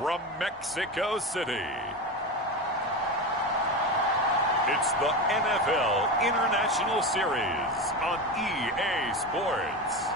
from Mexico City. It's the NFL International Series on EA Sports.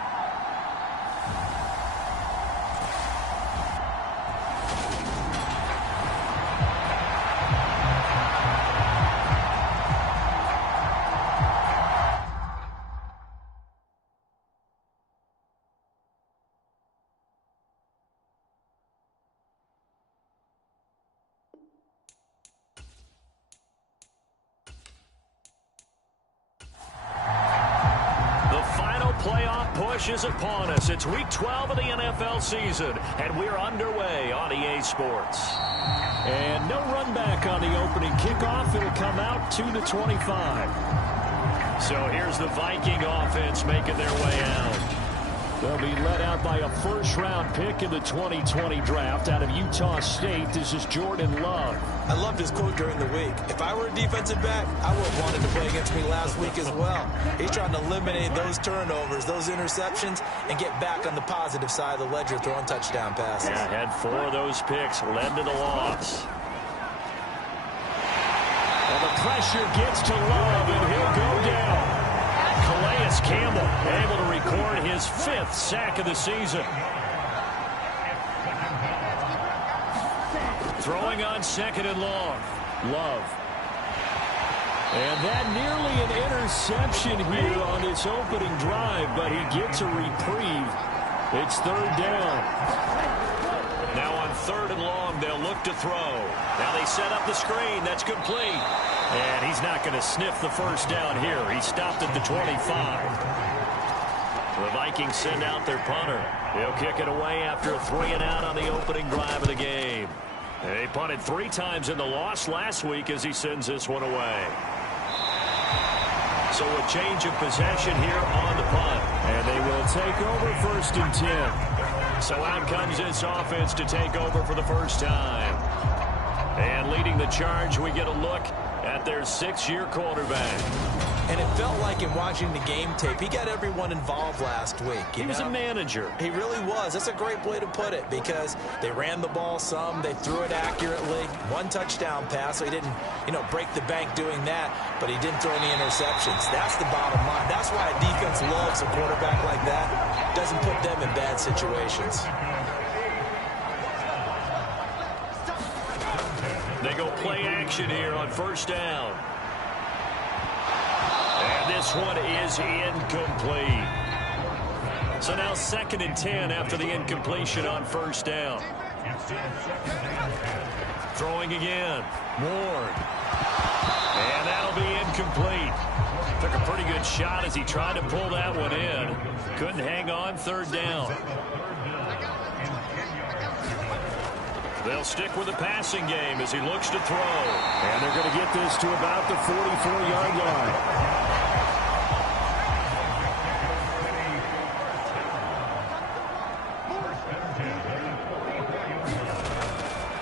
Is upon us. It's week 12 of the NFL season, and we're underway on EA Sports. And no run back on the opening kickoff. It'll come out 2-25. So here's the Viking offense making their way out. They'll be led out by a first-round pick in the 2020 draft out of Utah State. This is Jordan Love. I loved his quote during the week. If I were a defensive back, I would have wanted to play against me last week as well. He's trying to eliminate those turnovers, those interceptions, and get back on the positive side of the ledger throwing touchdown passes. Yeah, had 4 of those picks, led to the loss. And the pressure gets to Love, and he'll go down. Calais Campbell able to record his 5th sack of the season. Throwing on 2nd and long. Love. And that nearly an interception here on this opening drive, but he gets a reprieve. It's 3rd down. Now on 3rd and long, they'll look to throw. Now they set up the screen. That's complete. And he's not going to sniff the first down here. He stopped at the 25. The Vikings send out their punter. He'll kick it away after a 3-and-out on the opening drive of the game. They punted 3 times in the loss last week as he sends this one away. So a change of possession here on the punt. And they will take over 1st and 10. So out comes this offense to take over for the first time. And leading the charge, we get a look at their 6th-year quarterback. And it felt like in watching the game tape, he got everyone involved last week. He was a manager. He really was. That's a great way to put it because they ran the ball some, they threw it accurately. 1 touchdown pass, so he didn't, break the bank doing that, but he didn't throw any interceptions. That's the bottom line. That's why a defense loves a quarterback like that. Doesn't put them in bad situations. They go play action here on 1st down. And this one is incomplete. So now 2nd and 10 after the incompletion on 1st down. Throwing again. Ward. And that'll be incomplete. Took a pretty good shot as he tried to pull that one in. Couldn't hang on 3rd down. They'll stick with the passing game as he looks to throw. And they're going to get this to about the 44-yard line.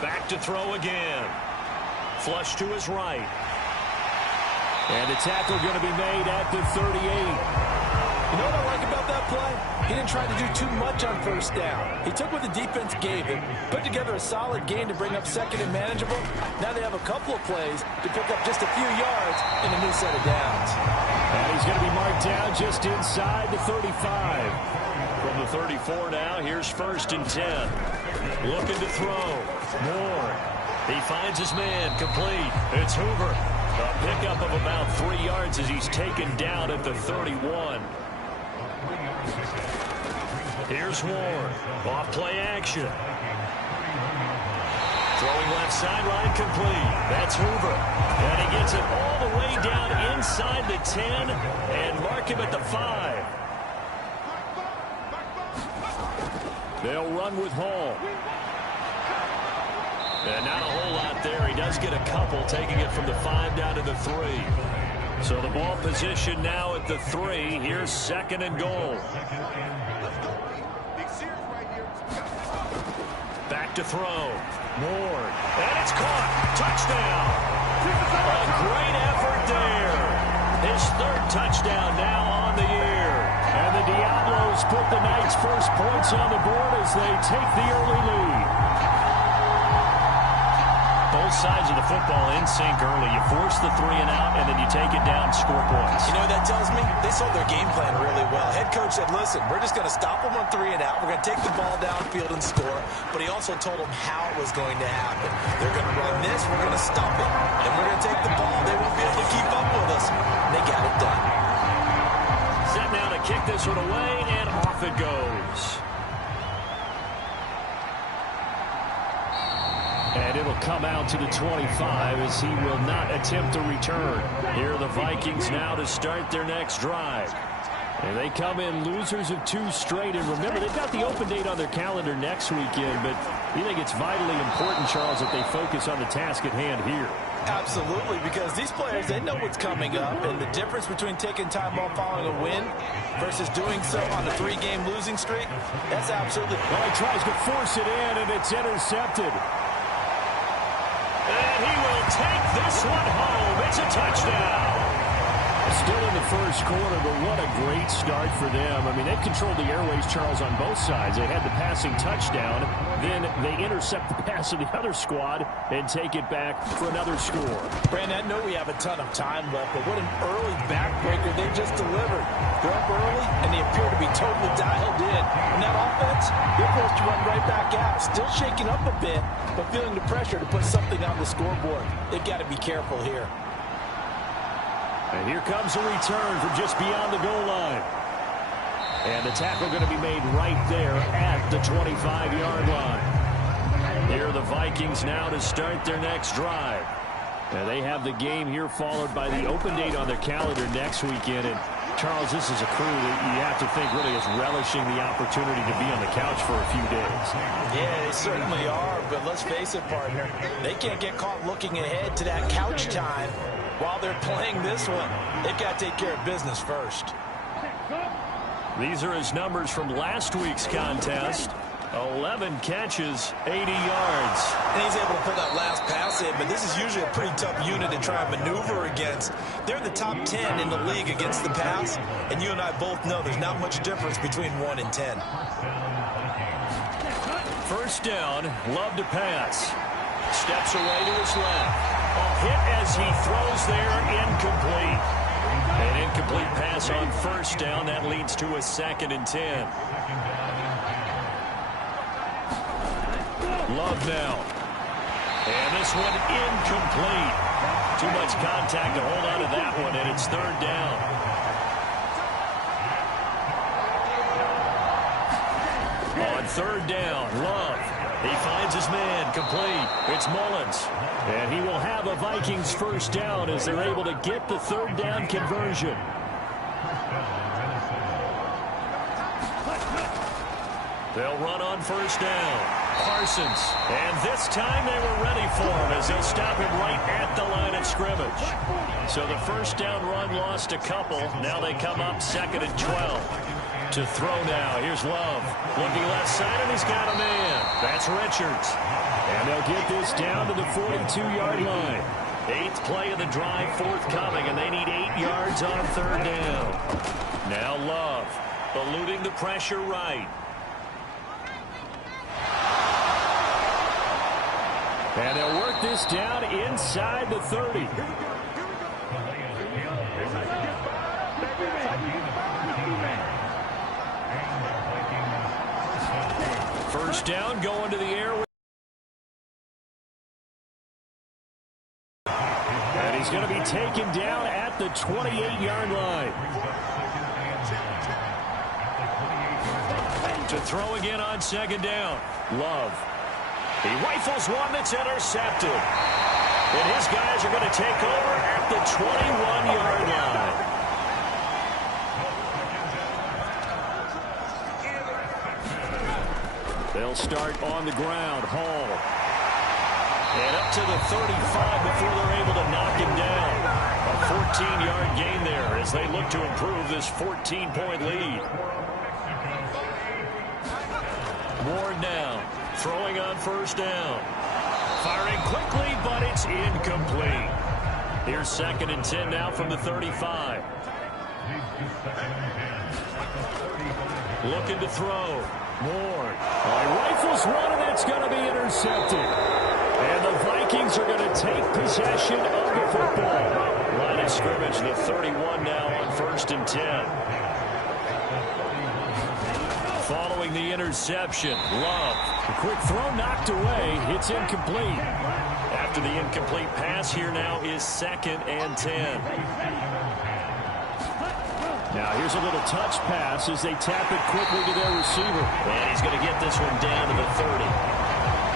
Back to throw again. Flush to his right. And the tackle going to be made at the 38. You know what I like about that play? He didn't try to do too much on 1st down. He took what the defense gave him, put together a solid game to bring up 2nd and manageable. Now they have a couple of plays to pick up just a few yards in a new set of downs. And he's going to be marked down just inside the 35. From the 34 now, here's 1st and 10. Looking to throw. Moore. He finds his man. Complete. It's Hoover. A pickup of about 3 yards as he's taken down at the 31. Here's Ward. Off play action. Throwing left sideline complete. That's Hoover. And he gets it all the way down inside the 10 and mark him at the 5. They'll run with Hall. And not a whole lot there. He does get a couple, taking it from the 5 down to the 3. So the ball position now at the 3. Here's 2nd and goal. Back to throw. Ward. And it's caught. Touchdown. A great effort there. His 3rd touchdown now on the year. And the Diablos put the Knights' first points on the board as they take the early lead. both sides of the football in sync early. You force the 3 and out, and then you take it down, score points. You know what that tells me? They sold their game plan really well. Head coach said, listen, we're just going to stop them on 3 and out. We're going to take the ball downfield and score. But he also told them how it was going to happen. They're going to run this. We're going to stop it. And we're going to take the ball. They won't be able to keep up with us. And they got it done. Set now to kick this one away, and off it goes. And it'll come out to the 25 as he will not attempt a return. Here are the Vikings now to start their next drive. And they come in losers of 2 straight. And remember, they've got the open date on their calendar next weekend. But you think it's vitally important, Charles, that they focus on the task at hand here? Absolutely, because these players, they know what's coming up. And the difference between taking time off following a win versus doing so on a 3-game losing streak, that's absolutely... Well, he tries to force it in, and it's intercepted. And he will take this one home. It's a touchdown. Still in the first quarter, but what a great start for them. I mean, they've controlled the airways, Charles, on both sides. They had the passing touchdown. Then they intercept the pass of the other squad and take it back for another score. Brandon, I know we have a ton of time left, but what an early backbreaker they just delivered. They're up early, and they appear to be totally dialed in. And that offense, they're forced to run right back out. Still shaking up a bit, but feeling the pressure to put something on the scoreboard. They've got to be careful here. And here comes a return from just beyond the goal line. And the tackle going to be made right there at the 25-yard line. Here are the Vikings now to start their next drive. And they have the game here followed by the open date on their calendar next weekend. And Charles, this is a crew that you have to think really is relishing the opportunity to be on the couch for a few days. Yeah, they certainly are. But let's face it, partner, they can't get caught looking ahead to that couch time while they're playing this one. They've got to take care of business first. These are his numbers from last week's contest. 11 catches, 80 yards. And he's able to pull that last pass in, but this is usually a pretty tough unit to try and maneuver against. They're the top 10 in the league against the pass, and you and I both know there's not much difference between 1 and 10. First down, Love to pass. Steps away to his left. A hit as he throws there, incomplete. An incomplete pass on first down. That leads to a 2nd and 10. Love now. And this one incomplete. Too much contact to hold on to that one, and it's 3rd down. On 3rd down, Love. He finds his man, complete. It's Mullins. And he will have a Vikings first down as they're able to get the 3rd down conversion. They'll run on first down. Parsons. And this time they were ready for him as they'll stop him right at the line of scrimmage. So the first down run lost a couple. Now they come up 2nd and 12. To throw now. Here's Love. Looking left side, and he's got a man. That's Richards. And they'll get this down to the 42-yard line. 8th play of the drive forthcoming, and they need 8 yards on 3rd down. Now Love, eluding the pressure right. And they'll work this down inside the 30. First down, going to the air. And he's going to be taken down at the 28-yard line. To throw again on 2nd down. Love. He rifles one that's intercepted. And his guys are going to take over at the 21-yard line. They'll start on the ground. Hall. And up to the 35 before they're able to knock him down. A 14-yard gain there as they look to improve this 14-point lead. Ward now. Throwing on first down. Firing quickly, but it's incomplete. Here's 2nd and 10 now from the 35. Looking to throw. Ward. Rifles one, and it's going to be intercepted. And the Vikings are going to take possession of the football. Line of scrimmage, the 31 now on 1st and 10. Following the interception, Love. A quick throw knocked away. It's incomplete. After the incomplete pass, here now is 2nd and 10. Now here's a little touch pass as they tap it quickly to their receiver. And he's going to get this one down to the 30.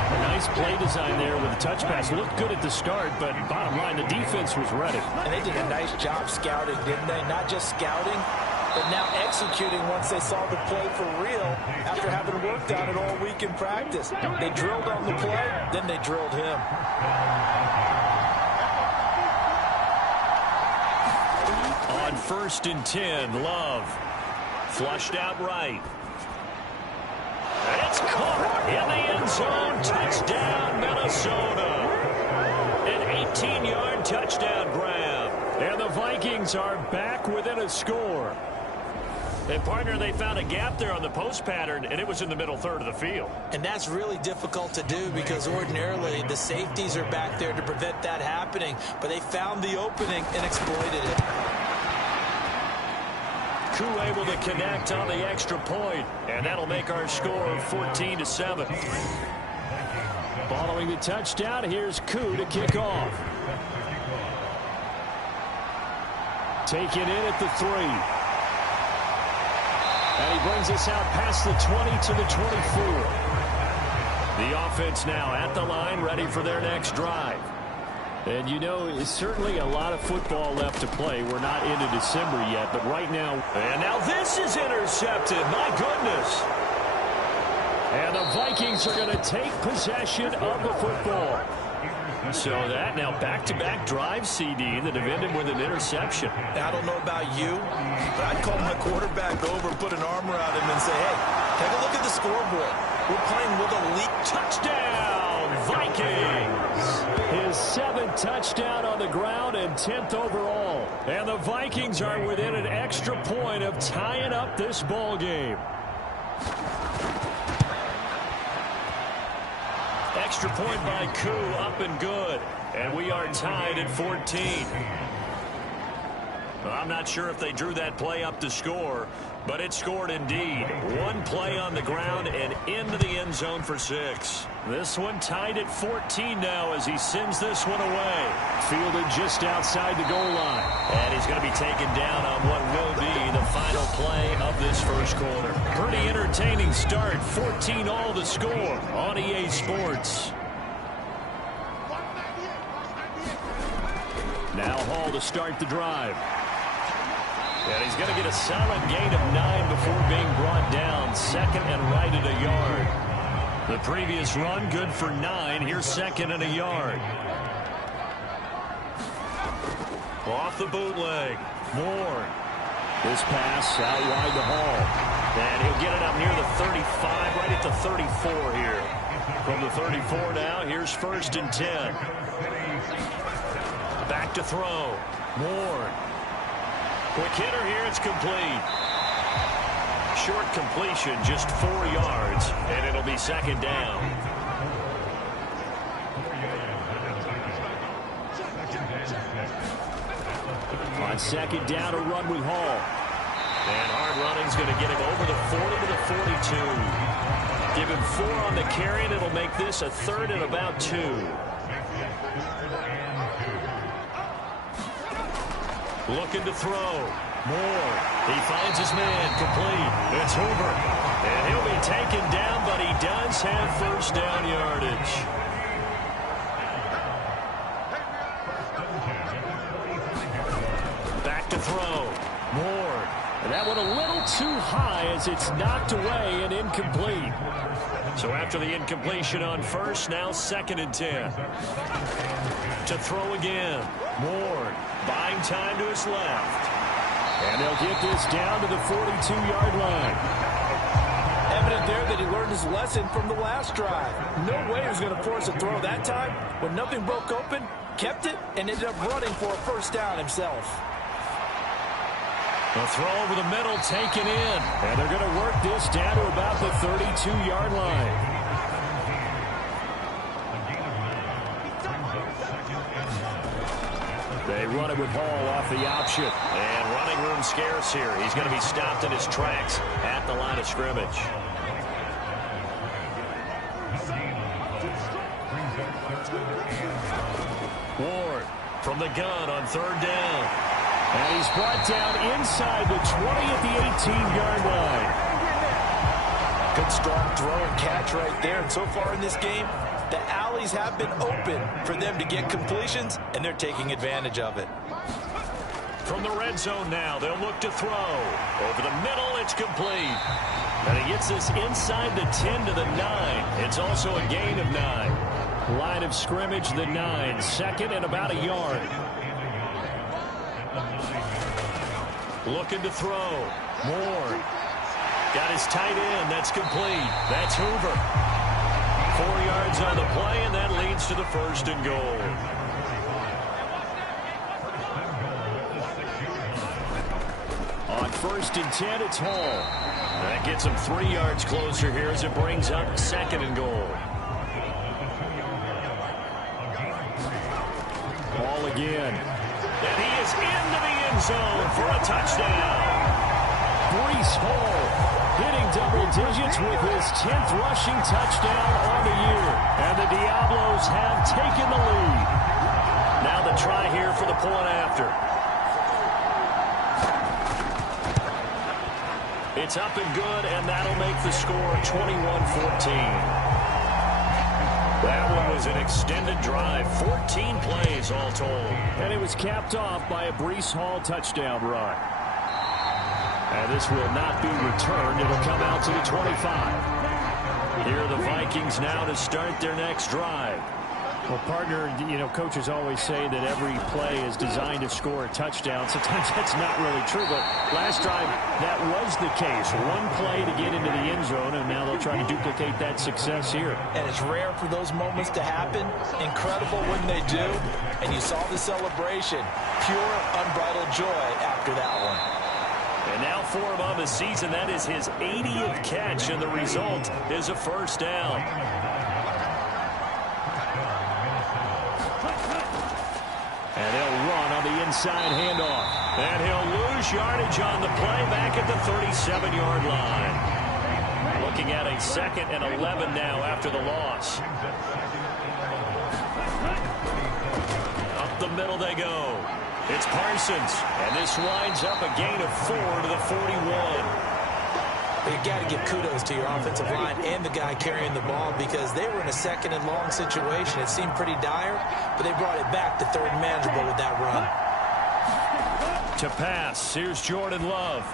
A nice play design there with a touch pass. Looked good at the start, but bottom line, the defense was ready. And they did a nice job scouting, didn't they? Not just scouting, but now executing once they saw the play for real after having worked on it all week in practice. They drilled on the play, then they drilled him. On 1st and 10, Love. Flushed out right. It's caught in the end zone. Touchdown, Minnesota. An 18-yard touchdown grab. And the Vikings are back within a score. And, partner, they found a gap there on the post pattern, and it was in the middle third of the field. And that's really difficult to do because ordinarily the safeties are back there to prevent that happening. But they found the opening and exploited it. Koo able to connect on the extra point, and that'll make our score 14-7. Following the touchdown, here's Koo to kick off. Taken in at the 3. And he brings us out past the 20 to the 24. The offense now at the line, ready for their next drive. And, you know, it's certainly a lot of football left to play. We're not into December yet, but right now. And now this is intercepted. My goodness. And the Vikings are going to take possession of the football. So that now back-to-back drive, CD, that have ended with an interception. I don't know about you, but I'd call my quarterback over, put an arm around him, and say, hey, take a look at the scoreboard. We're playing with a lead. Touchdown, Vikings! His 7th touchdown on the ground and 10th overall. And the Vikings are within an extra point of tying up this ball game. Extra point by Koo, up and good. And we are tied at 14. I'm not sure if they drew that play up to score, but it scored indeed. One play on the ground and into the end zone for 6. This one tied at 14 now as he sends this one away. Fielded just outside the goal line. And he's going to be taken down on what will be the final play of this first quarter. Pretty entertaining start. 14-all the score on EA Sports. Now Hall to start the drive. And he's going to get a solid gain of 9 before being brought down. 2nd and right at a yard. The previous run good for 9. Here's 2nd and a yard. Off the bootleg. Moore. This pass out wide to Hall. And he'll get it up near the 35, right at the 34 here. From the 34 now, here's 1st and 10. Back to throw. Moore. Quick hitter here, it's complete. Short completion, just 4 yards, and it'll be 2nd down. On 2nd down, a run with Hall. And hard running's going to get him over the 40 to the 42. Give him 4 on the carry, and it'll make this a 3rd and about 2. Looking to throw. Moore. He finds his man. Complete. It's Hoover. And he'll be taken down, but he does have 1st down yardage. Back to throw. Moore. And that one a little too high as it's knocked away and incomplete. So after the incompletion on 1st, now 2nd and 10. To throw again. Moore. Buying time to his left. And they'll get this down to the 42-yard line. Evident there that he learned his lesson from the last drive. No way he was going to force a throw that time. When nothing broke open, kept it, and ended up running for a 1st down himself. A throw over the middle taken in. And they're going to work this down to about the 32-yard line. They run it with Hall off the option. And running room scarce here. He's going to be stopped in his tracks at the line of scrimmage. Ward from the gun on third down. And he's brought down inside the 20 at the 18-yard line. Good strong throw and catch right there. And so far in this game, the alleys have been open for them to get completions, and they're taking advantage of it. From the red zone now, they'll look to throw. Over the middle, it's complete. And he gets this inside the 10 to the 9. It's also a gain of 9. Line of scrimmage, the 9. Second and about a yard. Looking to throw. Moore. Got his tight end. That's complete. That's Hoover. 4 yards on the play, and that leads to the first and goal. On first and 10, it's Hall. That gets him 3 yards closer here as it brings up second and goal. Hall again. And he is into the end zone for a touchdown. Breece Hall hitting double digits with his 10th rushing touchdown on the year. And the Diablos have taken the lead. Now the try here for the point after. It's up and good, and that'll make the score 21-14. That one was an extended drive, 14 plays all told. And it was capped off by a Breece Hall touchdown run. And this will not be returned. It'll come out to the 25. Here are the Vikings now to start their next drive. Well, partner, you know, coaches always say that every play is designed to score a touchdown. Sometimes that's not really true, but last drive, that was the case. One play to get into the end zone, and now they'll try to duplicate that success here. And it's rare for those moments to happen. Incredible when they do. And you saw the celebration. Pure, unbridled joy after that one. And now for him on the season, that is his 80th catch, and the result is a first down. And they'll run on the inside handoff. And he'll lose yardage on the play back at the 37-yard line. Looking at a 2nd and 11 now after the loss. Up the middle they go. It's Parsons. And this winds up a gain of 4 to the 41. You got to give kudos to your offensive line and the guy carrying the ball because they were in a 2nd and long situation. It seemed pretty dire, but they brought it back to 3rd and manageable with that run. To pass, here's Jordan Love.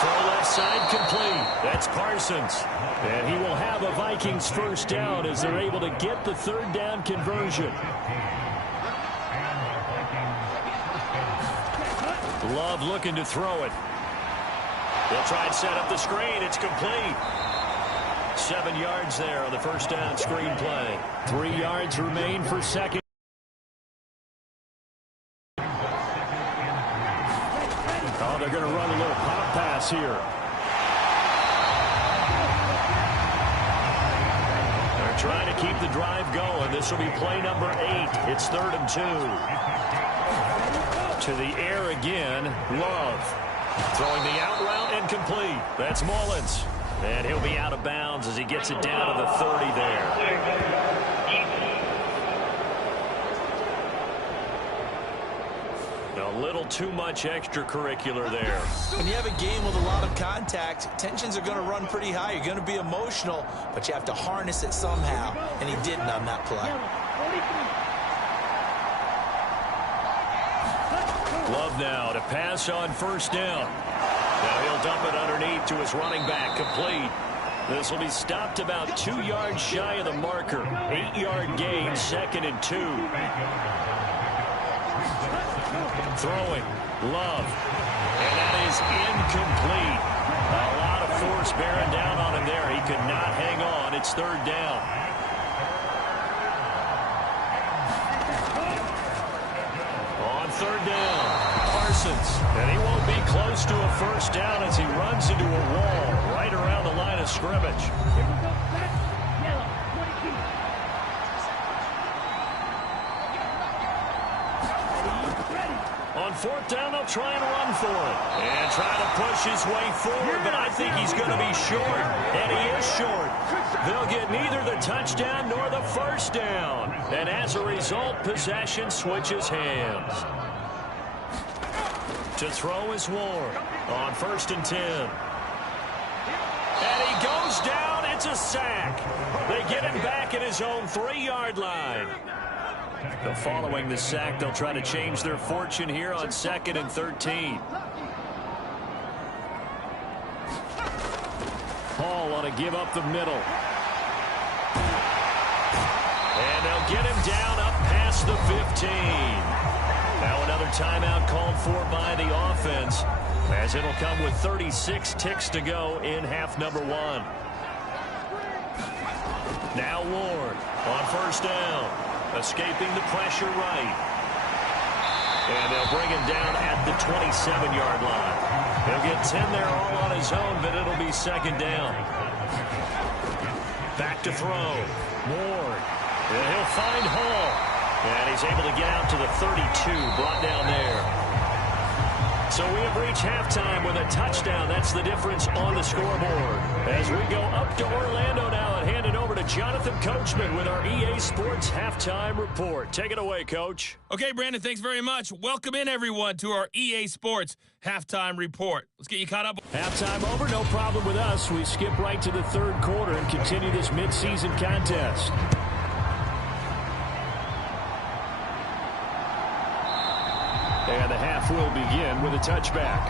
Throw left side complete. That's Parsons. And he will have a Vikings first down as they're able to get the 3rd down conversion. Love looking to throw it. They'll try and set up the screen. It's complete. 7 yards there on the first down screen play. 3 yards remain for second. Oh, they're going to run a little pop pass here. They're trying to keep the drive going. This will be play number 8. It's 3rd and 2. To the air again, Love. Throwing the out route and complete. That's Mullins. And he'll be out of bounds as he gets it down to the 30 there. A little too much extracurricular there. When you have a game with a lot of contact, tensions are going to run pretty high. You're going to be emotional, but you have to harness it somehow, and he didn't on that play. Love now to pass on first down. Now he'll dump it underneath to his running back, complete. This will be stopped about 2 yards shy of the marker. 8-yard gain, 2nd and 2. Throwing, Love. And that is incomplete. A lot of force bearing down on him there. He could not hang on. It's 3rd down. On 3rd down, Parsons. And he won't be close to a first down as he runs into a wall right around the line of scrimmage. On fourth down, they'll try and run for it. And try to push his way forward, but I think he's going to be short. And he is short. They'll get neither the touchdown nor the first down. And as a result, possession switches hands. To throw is Ward on 1st and 10. And he goes down. It's a sack. They get him back at his own 3-yard line. Following the sack, they'll try to change their fortune here on 2nd and 13. Hall on a give up the middle. And they'll get him down up past the 15. Now another timeout called for by the offense, as it'll come with 36 ticks to go in half number 1. Now Ward on 1st down, escaping the pressure right. And they'll bring him down at the 27-yard line. He'll get 10 there all on his own, but it'll be 2nd down. Back to throw. Ward. And he'll find Hall. And he's able to get out to the 32, brought down there. So we have reached halftime with a touchdown. That's the difference on the scoreboard. As we go up to Orlando now and hand it over to Jonathan Coachman with our EA Sports Halftime Report. Take it away, Coach. Okay, Brandon, thanks very much. Welcome in, everyone, to our EA Sports Halftime Report. Let's get you caught up. Halftime over, no problem with us. We skip right to the 3rd quarter and continue this midseason contest. And the half will begin with a touchback.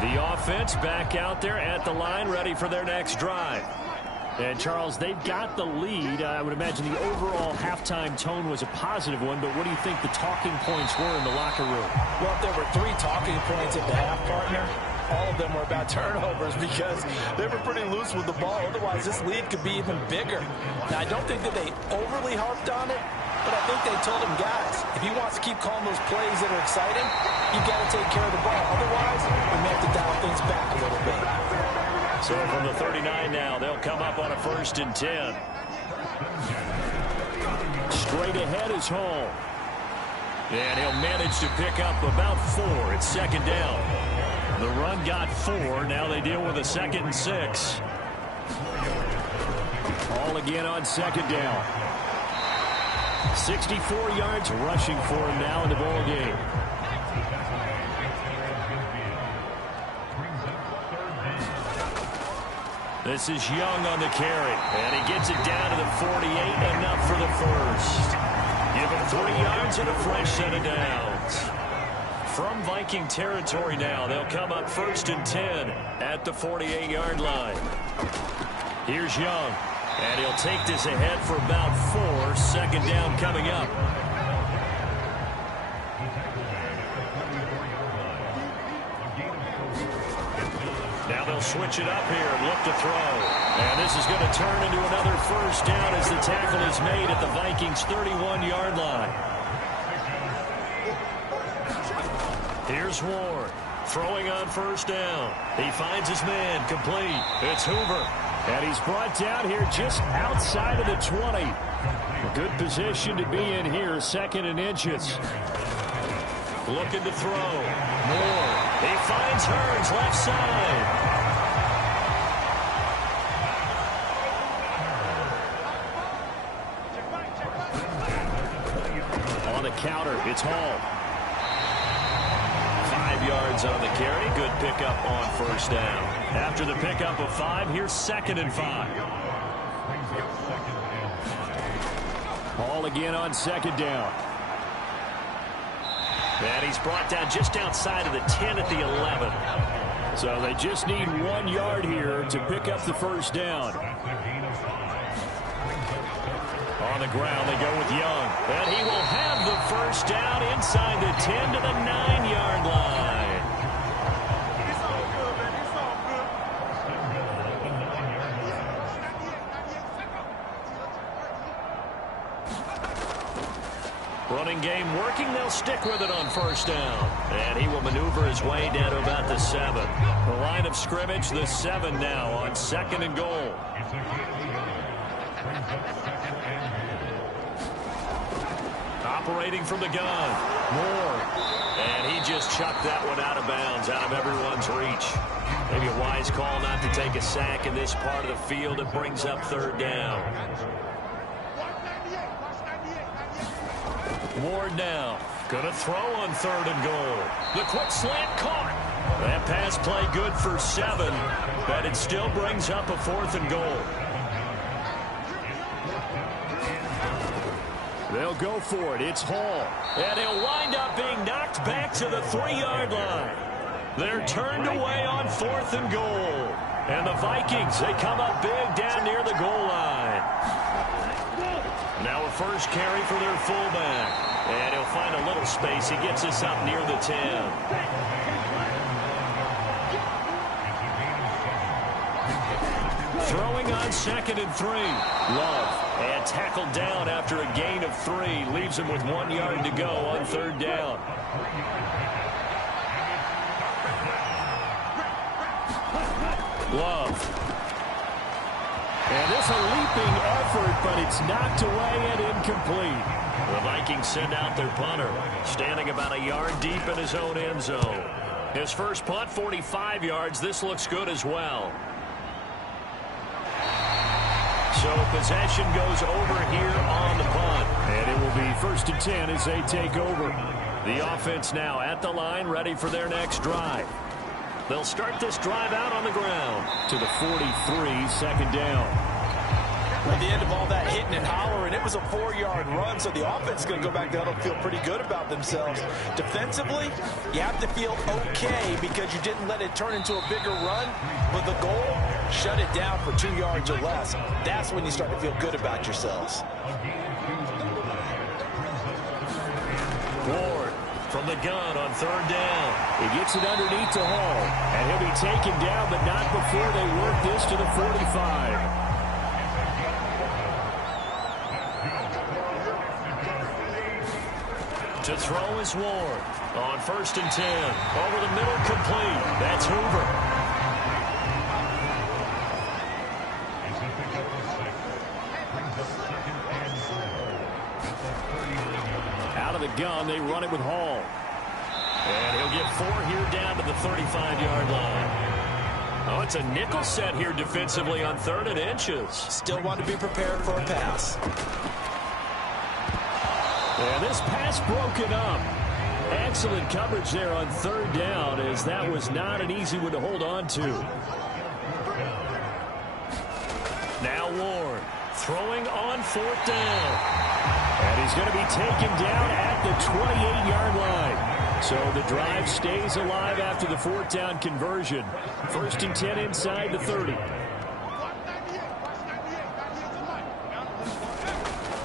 The offense back out there at the line, ready for their next drive. And, Charles, they've got the lead. I would imagine the overall halftime tone was a positive one, but what do you think the talking points were in the locker room? Well, if there were 3 talking points at the half, partner, all of them were about turnovers because they were pretty loose with the ball. Otherwise, this lead could be even bigger. Now, I don't think that they overly harped on it, but I think they told him, guys, if he wants to keep calling those plays that are exciting, you've got to take care of the ball. Otherwise, we may have to dial things back a little bit. So from the 39 now, they'll come up on a 1st and 10. Straight ahead is Hall. And he'll manage to pick up about 4. It's 2nd down. The run got 4. Now they deal with a 2nd and 6. Hall again on 2nd down. 64 yards rushing for him now in the ball game. This is Young on the carry, and he gets it down to the 48, enough for the first. Give him 3 yards and a fresh set of downs. From Viking territory now, they'll come up 1st and 10 at the 48-yard line. Here's Young. And he'll take this ahead for about 4. 2nd down coming up. Now they'll switch it up here and look to throw. And this is going to turn into another 1st down as the tackle is made at the Vikings' 31-yard line. Here's Ward. Throwing on 1st down. He finds his man. Complete. It's Hoover. And he's brought down here just outside of the 20. A good position to be in here, 2nd and inches. Looking to throw. Moore. He finds Hearns left side. On the counter, it's Hall. 5 yards on the carry. Good pickup on 1st down. After the pickup of 5, here's 2nd and 5. Hall again on 2nd down. And he's brought down just outside of the 10 at the 11. So they just need 1 yard here to pick up the 1st down. On the ground, they go with Young. And he will have the 1st down inside the 10 to the 9-yard line. Running game working. They'll stick with it on 1st down. And he will maneuver his way down to about the 7. The line of scrimmage, the 7 now on 2nd and goal. operating from the gun. Moore. And he just chucked that one out of bounds, out of everyone's reach. Maybe a wise call not to take a sack in this part of the field. It brings up third down. Ward now. Going to throw on third and goal. The quick slant caught. That pass play good for 7, but it still brings up a 4th and goal. They'll go for it. It's Hall. And he'll wind up being knocked back to the 3-yard line. They're turned away on 4th and goal. And the Vikings, they come up big down near the goal line. Now a first carry for their fullback. And he'll find a little space. He gets us up near the 10. Throwing on 2nd and 3. Love. And tackled down after a gain of 3. Leaves him with 1 yard to go on third down. Love. And this a leaping effort, but it's knocked away and incomplete. The Vikings send out their punter, standing about a yard deep in his own end zone. His first punt, 45 yards. This looks good as well. So possession goes over here on the punt. And it will be 1st and 10 as they take over. The offense now at the line, ready for their next drive. They'll start this drive out on the ground. To the 43, 2nd down. At the end of all that hitting and hollering, it was a 4-yard run, so the offense is going to go back down and feel pretty good about themselves. Defensively, you have to feel okay because you didn't let it turn into a bigger run, but the goal, shut it down for 2 yards or less. That's when you start to feel good about yourselves. Ward from the gun on third down. He gets it underneath to Hall, and he'll be taken down, but not before they work this to the 45. To throw is Ward on 1st and 10. Over the middle, complete. That's Hoover. Out of the gun, they run it with Hall. And he'll get 4 here down to the 35-yard line. Oh, it's a nickel set here defensively on 3rd and inches. Still want to be prepared for a pass. And this pass broken up. Excellent coverage there on 3rd down, as that was not an easy one to hold on to. Now Ward throwing on 4th down. And he's going to be taken down at the 28-yard line. So the drive stays alive after the 4th down conversion. 1st and 10 inside the 30.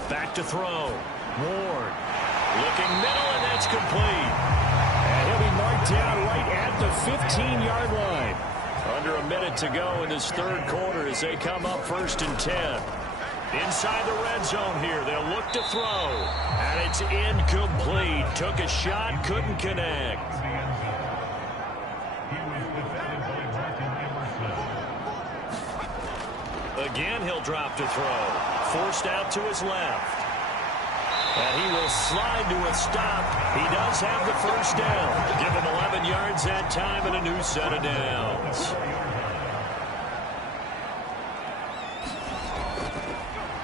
Back to throw. Ward looking middle, and that's complete. And he'll be marked down right at the 15-yard line. Under a minute to go in this 3rd quarter as they come up 1st and 10. Inside the red zone here, they'll look to throw. And it's incomplete. Took a shot, couldn't connect. Again, he'll drop to throw. Forced out to his left. And he will slide to a stop. He does have the 1st down. Give him 11 yards that time and a new set of downs.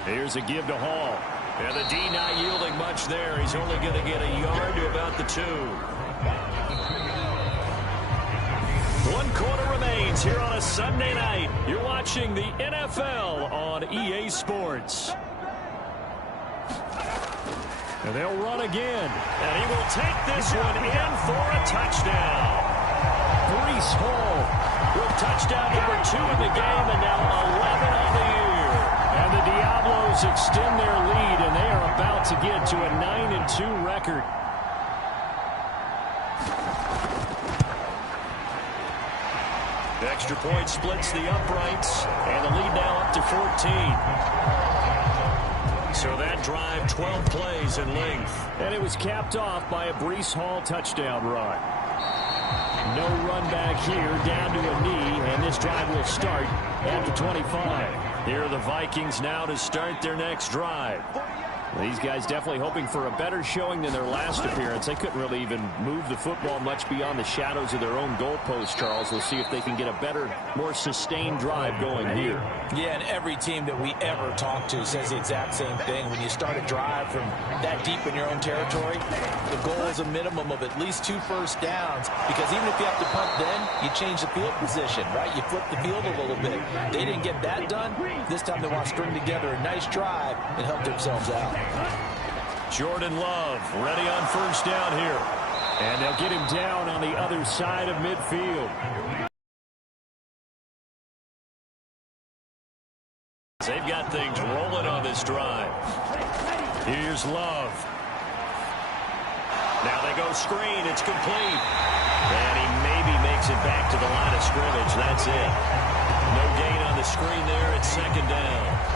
Here's a give to Hall. And the D not yielding much there. He's only going to get a yard to about the 2. 1 quarter remains here on a Sunday night. You're watching the NFL on EA Sports. And they'll run again. And he will take this one in for a touchdown. Breece Hall with touchdown number 2 in the game, and now 11 on the year. And the Diablos extend their lead, and they are about to get to a 9-2 record. The extra point splits the uprights, and the lead now up to 14. So that drive, 12 plays in length. And it was capped off by a Breece Hall touchdown run. No run back here, down to a knee, and this drive will start at the 25. Here are the Vikings now to start their next drive. These guys definitely hoping for a better showing than their last appearance. They couldn't really even move the football much beyond the shadows of their own goalpost, Charles. We'll see if they can get a better, more sustained drive going here. Yeah, and every team that we ever talk to says the exact same thing. When you start a drive from that deep in your own territory, the goal is a minimum of at least 2 first downs, because even if you have to punt then, you change the field position, right? You flip the field a little bit. They didn't get that done. This time they want to string together a nice drive and help themselves out. Jordan Love ready on first down here. And they'll get him down on the other side of midfield. They've got things rolling on this drive. Here's Love. Now they go screen. It's complete. And he maybe makes it back to the line of scrimmage. That's it. No gain on the screen there. It's second down.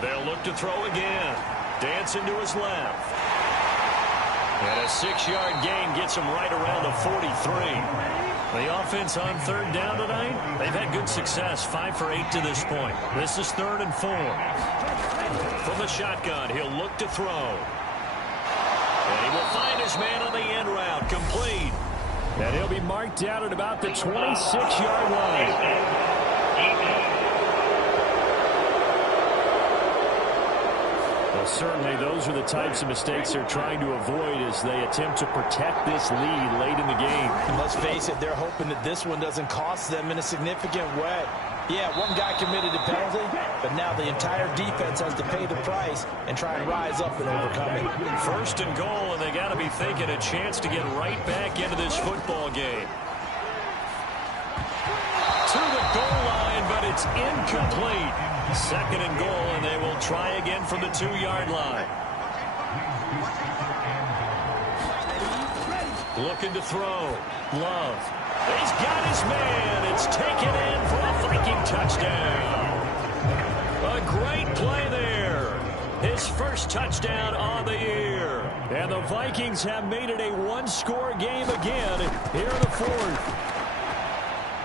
They'll look to throw again. Dancing to his left. And a 6-yard gain gets him right around the 43. The offense on third down tonight, they've had good success, 5 for 8 to this point. This is 3rd and 4. From the shotgun, he'll look to throw. And he will find his man on the end route, complete. And he'll be marked down at about the 26-yard line. Certainly, those are the types of mistakes they're trying to avoid as they attempt to protect this lead late in the game. And let's face it, they're hoping that this one doesn't cost them in a significant way. Yeah, one guy committed a penalty, but now the entire defense has to pay the price and try and rise up and overcome it. 1st and goal, and they got to be thinking a chance to get right back into this football game. To the goal line, but it's incomplete. 2nd and goal, and they will try again from the 2-yard line. Looking to throw. Love. He's got his man. It's taken in for a Viking touchdown. A great play there. His first touchdown on the year. And the Vikings have made it a 1-score game again here in the 4th.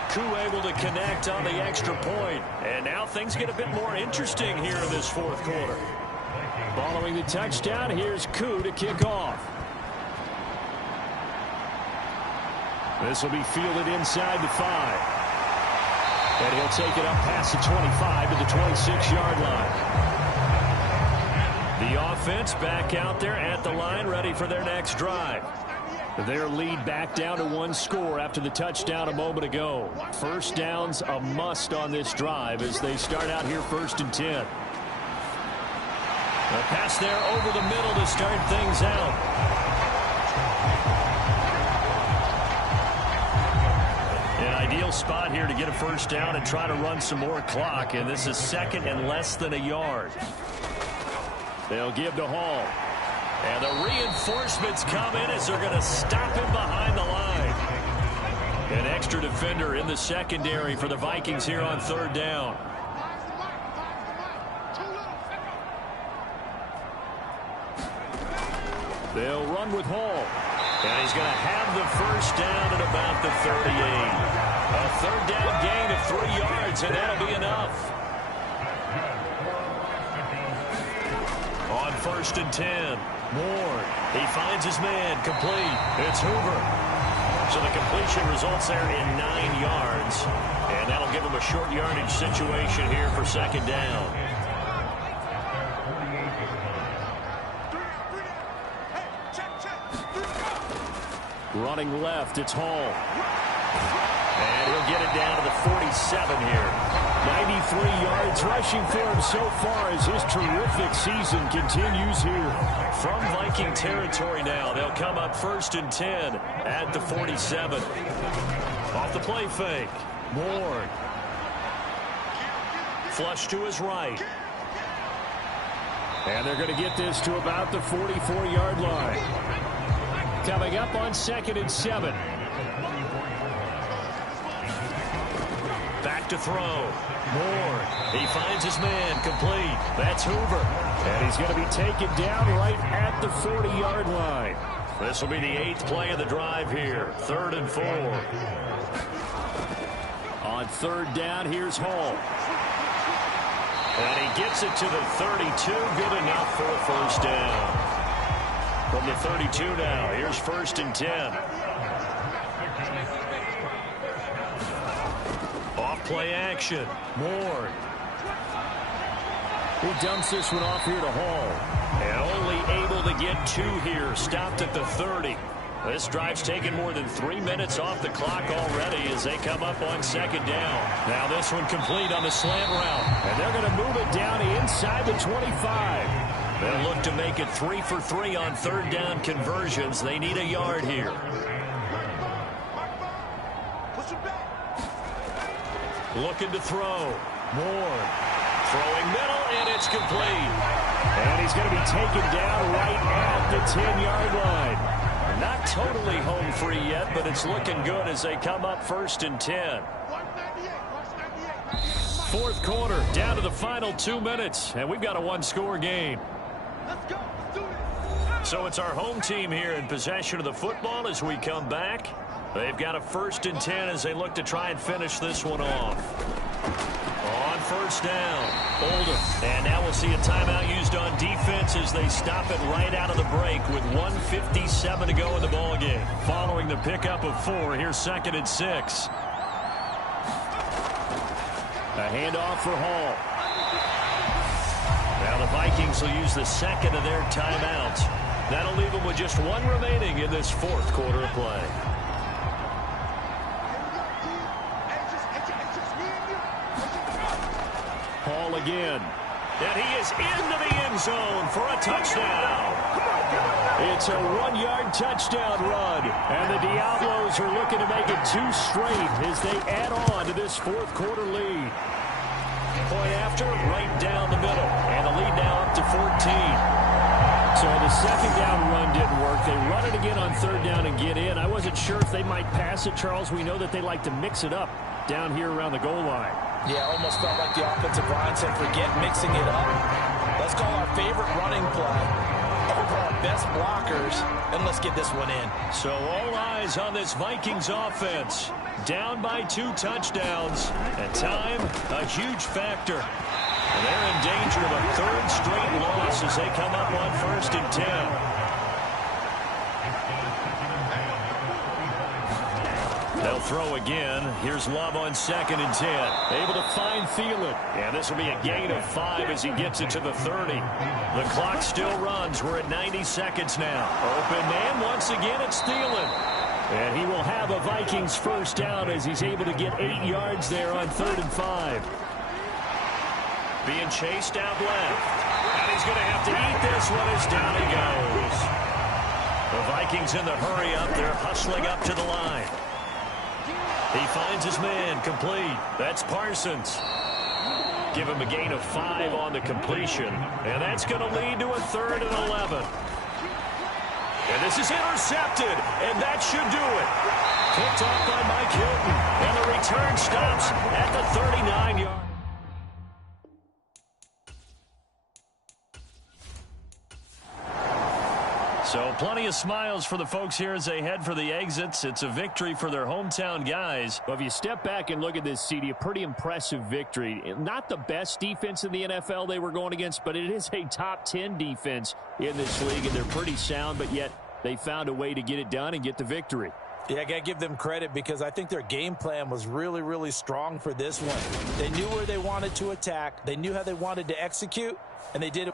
Koo able to connect on the extra point. And now things get a bit more interesting here in this 4th quarter. Following the touchdown, here's Koo to kick off. This will be fielded inside the 5. And he'll take it up past the 25 to the 26-yard line. The offense back out there at the line, ready for their next drive. Their lead back down to 1 score after the touchdown a moment ago. First down's a must on this drive as they start out here 1st and 10. A pass there over the middle to start things out. An ideal spot here to get a first down and try to run some more clock, and this is 2nd and less than a yard. They'll give to Hall. And the reinforcements come in as they're going to stop him behind the line. An extra defender in the secondary for the Vikings here on 3rd down. They'll run with Hall. And he's going to have the first down at about the 38. A 3rd down gain of 3 yards, and that'll be enough. On 1st and 10. Ward, he finds his man, complete. It's Hoover. So the completion results there in 9 yards. And that'll give him a short yardage situation here for 2nd down. Running left, it's Hall. And he'll get it down to the 47 here. 93 yards rushing for him so far as his terrific season continues here. From Viking territory now, they'll come up 1st and 10 at the 47. Off the play fake. Ward. Flush to his right. And they're going to get this to about the 44-yard line. Coming up on 2nd and 7. Back to throw. Ward. He finds his man, complete. That's Hoover. And he's going to be taken down right at the 40-yard line. This will be the 8th play of the drive here. 3rd and 4. On third down, here's Hall. And he gets it to the 32. Good enough for a first down. From the 32 now, here's 1st and 10. Off play action. Moore. He dumps this one off here to Hall. And only able to get 2 here. Stopped at the 30. This drive's taken more than 3 minutes off the clock already as they come up on 2nd down. Now this one complete on the slant route. And they're going to move it down inside the 25. They'll look to make it 3 for 3 on 3rd down conversions. They need a yard here. Looking to throw. Moore. Throwing middle, and it's complete. And he's going to be taken down right at the 10-yard line. Not totally home free yet, but it's looking good as they come up 1st and 10. 4th quarter, down to the final 2 minutes, and we've got a 1-score game. So it's our home team here in possession of the football as we come back. They've got a 1st and 10 as they look to try and finish this one off. On 1st down, Oldham. And now we'll see a timeout used on defense as they stop it right out of the break with 1:57 to go in the ballgame. Following the pickup of 4, here's 2nd and 6. A handoff for Hall. Now the Vikings will use the 2nd of their timeouts. That'll leave them with just 1 remaining in this 4th quarter of play. Hall again. And he is into the end zone for a touchdown. It's a 1-yard touchdown run. And the Diablos are looking to make it 2 straight as they add on to this 4th quarter lead. Point after, right down the middle. And the lead now up to 14. So the 2nd down run didn't work. They run it again on 3rd down and get in. I wasn't sure if they might pass it, Charles. We know that they like to mix it up down here around the goal line. Yeah, almost felt like the offensive line said, forget mixing it up. Let's call our favorite running play over our best blockers, and let's get this one in. So all eyes on this Vikings offense. Down by 2 touchdowns. And time, a huge factor. And they're in danger of a 3rd straight loss as they come up on 1st and 10. They'll throw again. Here's Love on 2nd and 10. Able to find Thielen. And this will be a gain of 5 as he gets it to the 30. The clock still runs. We're at 90 seconds now. Open man. Once again, it's Thielen. And he will have a Vikings 1st down as he's able to get 8 yards there on 3rd and 5. Being chased out left. And he's going to have to eat this one as down he goes. The Vikings in the hurry up. They're hustling up to the line. He finds his man, complete. That's Parsons. Give him a gain of 5 on the completion. And that's going to lead to a 3rd and 11. And this is intercepted. And that should do it. Picked off by Mike Hilton. And the return stops at the 39-yard. So plenty of smiles for the folks here as they head for the exits. It's a victory for their hometown guys. Well, if you step back and look at this, CD, a pretty impressive victory. Not the best defense in the NFL they were going against, but it is a top 10 defense in this league, and they're pretty sound, but yet they found a way to get it done and get the victory. Yeah, I got to give them credit because I think their game plan was really, really strong for this one. They knew where they wanted to attack. They knew how they wanted to execute, and they did it.